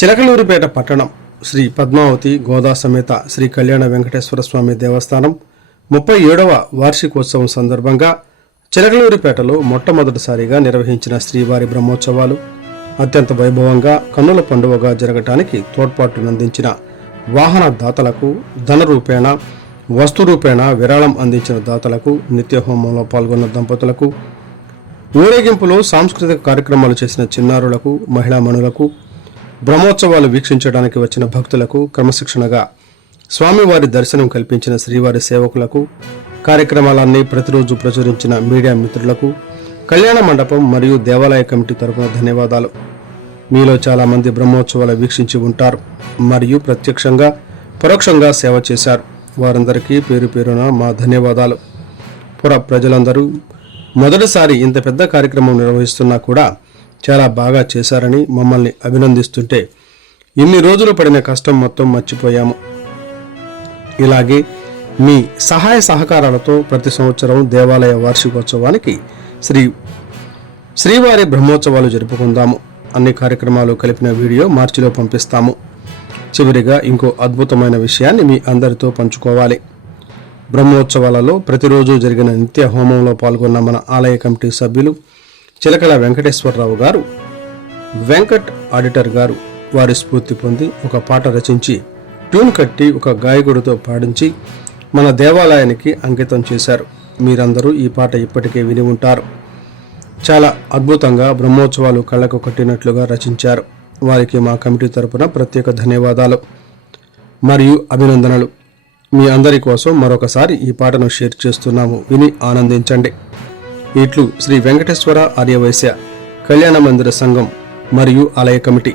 చిలకలూరిపేట పట్టణం శ్రీ పద్మావతి గోదా సమేత శ్రీ కళ్యాణ వెంకటేశ్వర స్వామి దేవస్థానం 37వ వార్షికోత్సవం సందర్భంగా చిలకలూరిపేటలో మొట్టమొదటిసారిగా నిర్వహించిన శ్రీవారి బ్రహ్మోత్సవాలు అత్యంత వైభవంగా కన్నుల పండుగగా జరగటానికి తోడ్పాటునందించిన వాహన దాతలకు ధన రూపేణ వస్తు రూపేణ విరాళం అందించిన దాతలకు నిత్యహోమంలో పాల్గొన్న దంపతులకు ఊరేగింపులో సాంస్కృతిక కార్యక్రమాలు చేసిన చిన్నారులకు మహిళామణులకు బ్రహ్మోత్సవాలు వీక్షించడానికి వచ్చిన భక్తులకు క్రమశిక్షణగా స్వామివారి దర్శనం కల్పించిన శ్రీవారి సేవకులకు కార్యక్రమాలన్నీ ప్రతిరోజు ప్రచురించిన మీడియా మిత్రులకు కళ్యాణ మండపం మరియు దేవాలయ కమిటీ తరఫున ధన్యవాదాలు. మీలో చాలా మంది బ్రహ్మోత్సవాలు వీక్షించి ఉంటారు మరియు ప్రత్యక్షంగా పరోక్షంగా సేవ చేశారు. వారందరికీ పేరు పేరున మా ధన్యవాదాలు. పుర ప్రజలందరూ మొదటిసారి ఇంత పెద్ద కార్యక్రమం నిర్వహిస్తున్నా కూడా చాలా బాగా చేశారని మమ్మల్ని అభినందిస్తుంటే ఇన్ని రోజులు పడిన కష్టం మొత్తం మర్చిపోయాము. ఇలాగే మీ సహాయ సహకారాలతో ప్రతి సంవత్సరం దేవాలయ వార్షికోత్సవానికి శ్రీవారి బ్రహ్మోత్సవాలు జరుపుకుందాము. అన్ని కార్యక్రమాలు కలిపిన వీడియో మార్చిలో పంపిస్తాము. చివరిగా ఇంకో అద్భుతమైన విషయాన్ని మీ అందరితో పంచుకోవాలి. బ్రహ్మోత్సవాలలో ప్రతిరోజు జరిగిన నిత్య హోమంలో పాల్గొన్న మన ఆలయ కమిటీ సభ్యులు చిలకల వెంకటేశ్వరరావు గారు, వెంకట్ ఆడిటర్ గారు వారి స్ఫూర్తి పొంది ఒక పాట రచించి ట్యూన్ కట్టి ఒక గాయకుడితో పాడించి మన దేవాలయానికి అంకితం చేశారు. మీరందరూ ఈ పాట ఇప్పటికే విని ఉంటారు. చాలా అద్భుతంగా బ్రహ్మోత్సవాలు కళ్ళకు కట్టినట్లుగా రచించారు. వారికి మా కమిటీ తరపున ప్రత్యేక ధన్యవాదాలు మరియు అభినందనలు. మీ అందరి కోసం మరొకసారి ఈ పాటను షేర్ చేస్తున్నాము, విని ఆనందించండి. ఇట్లు శ్రీ వెంకటేశ్వర ఆర్యవైశ్య కళ్యాణ మందిర సంఘం మరియు ఆలయ కమిటీ.